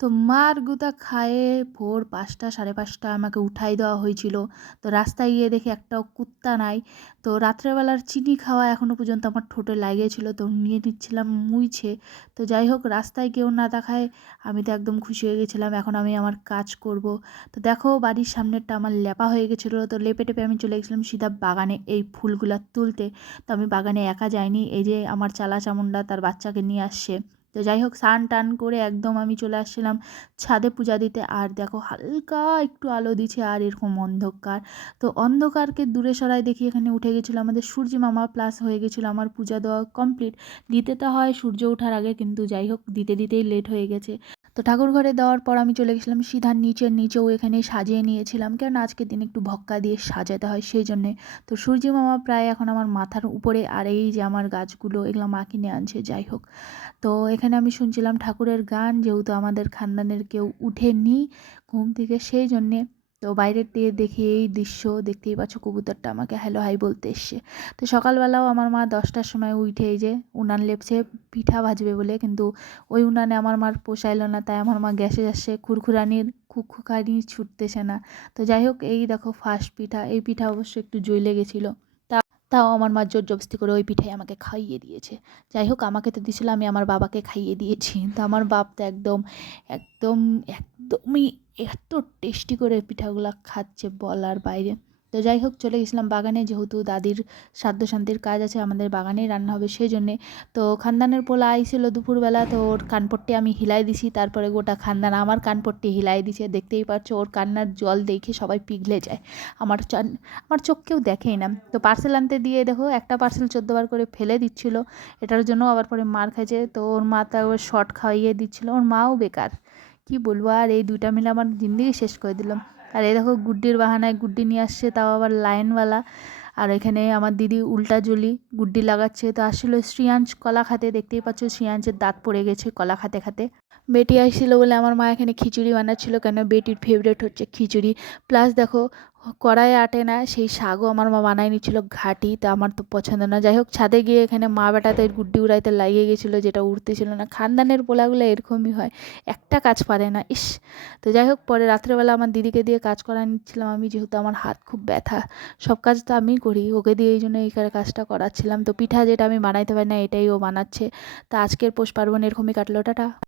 তো মার গুতা খায়ে ভোর ৫টা ৫:৩০ আমাকে উঠাই দেওয়া হয়েছিল। তো রাস্তায় গিয়ে দেখি একটাও কুত্তা নাই। তো রাত্রেবেলার চিনি খাওয়া এখনও পর্যন্ত আমার ঠোঁটে লেগেছিল, তো নিয়ে নিচ্ছিলাম মুইছে। তো যাই হোক, রাস্তায় কেউ না দেখায় আমি তো একদম খুশি হয়ে গেছিলাম। এখন আমি আমার কাজ করব। তো দেখো, বাড়ির সামনেরটা আমার লেপা হয়ে গেছিলো, তো লেপে টেপে আমি চলে গেছিলাম সিধা বাগানে এই ফুলগুলা তুলতে। তো আমি বাগানে একা যাইনি, এই যে আমার চালা চামুন্ডা তার বাচ্চাকে নিয়ে আসছে। তো যাই হোক, স্নান টান করে একদম আমি চলে আসছিলাম ছাদে পূজা দিতে। আর দেখো, হালকা একটু আলো দিছে আর এরকম অন্ধকার। তো অন্ধকারকে দূরে সরাই দেখি এখানে উঠে গেছিলো আমাদের সূর্য মামা, প্লাস হয়ে গেছিলো আমার পূজা দেওয়া কমপ্লিট। দিতে তো হয় সূর্য ওঠার আগে, কিন্তু যাই হোক, দিতে দিতেই লেট হয়ে গেছে। তো ঠাকুর ঘরে দেওয়ার পর আমি চলে গেছিলাম সিধা নিচেও এখানে সাজিয়ে নিয়েছিলাম, কারণ আজকের দিন একটু ভক্কা দিয়ে সাজাতে হয় সেই জন্যে। তো সূর্য মামা প্রায় এখন আমার মাথার উপরে, আর এই যে আমার গাছগুলো এগুলো মা কিনে আনছে। যাই হোক, তো এখানে আমি শুনছিলাম ঠাকুরের গান, যেহেতু আমাদের খানদানের কেউ উঠেনি ঘুম থেকে সেই জন্যে। তো বাইরের দিয়ে দেখি এই দৃশ্য, দেখতেই পাচ্ছ কবুতরটা আমাকে হ্যালো হাই বলতে এসছে। তো সকালবেলাও আমার মা 10টার সময় উঠে এই যে উনান লেপছে পিঠা ভাজবে বলে, কিন্তু ওই উনানে আমার মার পোষাইল না, তাই আমার মা গ্যাসে যাচ্ছে, খুরখুরানির খুখুখানি ছুটতেছে না। তো যাই হোক, এই দেখো ফার্স্ট পিঠা, এই পিঠা অবশ্য একটু জ্বলে গেছিলো। তাও আমার মা জোর জবরদস্তি করে ওই পিঠাই আমাকে খাইয়ে দিয়েছে। যাই হোক, আমাকে তো দিছিল, আমি আমার বাবাকে খাইয়ে দিয়েছি। তো আমার বাপ তো একদম একদম একদমই এত টেস্টি করে পিঠাগুলা খাচ্ছে বলার বাইরে। তো যাই হোক, চলে গেছিলাম বাগানে, যেহেতু দাদির শ্রাদ্ধ শান্তির কাজ আছে, আমাদের বাগানেই রান্না হবে সেই জন্যে। তো খানদানের পোলা আইছিল দুপুরবেলা, তো ওর কানপট্টি আমি হিলাই দিছি, তারপরে গোটা খানদান আমার কানপট্টি হিলাই দিছে। দেখতেই পাচ্ছ, ওর কান্নার জল দেখে সবাই পিঘলে যায়। আমার আমার চোখ কেউ দেখেই না। তো পার্সেল আনতে দিয়ে দেখো, একটা পার্সেল 14 বার করে ফেলে দিচ্ছিল, এটার জন্য আবার পরে মার খাইছে। তো ওর মা তাও শর্ট খাইয়ে দিচ্ছিল, ওর মাও বেকার, কি বলবো। আর এই দুইটা মিলে আমার জিন্দেগি শেষ করে দিলাম। আর এই দেখো, গুড্ডির বাহানায় গুড্ডি নিয়ে আসছে, তাও আবার লাইনওয়ালা। আর এখানে আমার দিদি উল্টা জুলি গুড্ডি লাগাচ্ছে। তো আসলে শ্রিয়াংশ কলা খাতে, দেখতেই পাচ্ছ শ্রিয়াংশের দাঁত পড়ে গেছে কলা খাতে খাতে। বেটি আসছিল বলে আমার মা এখানে খিচুড়ি বানাচ্ছিল, কেন বেটির ফেভারিট হচ্ছে খিচুড়ি। প্লাস দেখো, কড়াইয়ে আটে না সেই শাকও আমার মা বানাই নিচ্ছিল ঘাটি, তা আমার তো পছন্দ না। যাই হোক, ছাদে গিয়ে এখানে মা বেটাতে গুড্ডি উড়াইতে লাগিয়ে গেছিলো, যেটা উড়তেছিল না। খানদানের পোলাগুলো এরকমই হয়, একটা কাজ পারে না, ইস। তো যাই হোক, পরে রাত্রেবেলা আমার দিদিকে দিয়ে কাজ করা নিচ্ছিলাম আমি, যেহেতু আমার হাত খুব ব্যথা, সব কাজ তো আমিই করি, ওকে দিয়ে এই জন্য এই কাজটা করাচ্ছিলাম। তো পিঠা যেটা আমি বানাইতে পারি না, এটাই ও বানাচ্ছে। তা আজকের পৌষ পার্বণ এরকমই কাটলো, টাটা।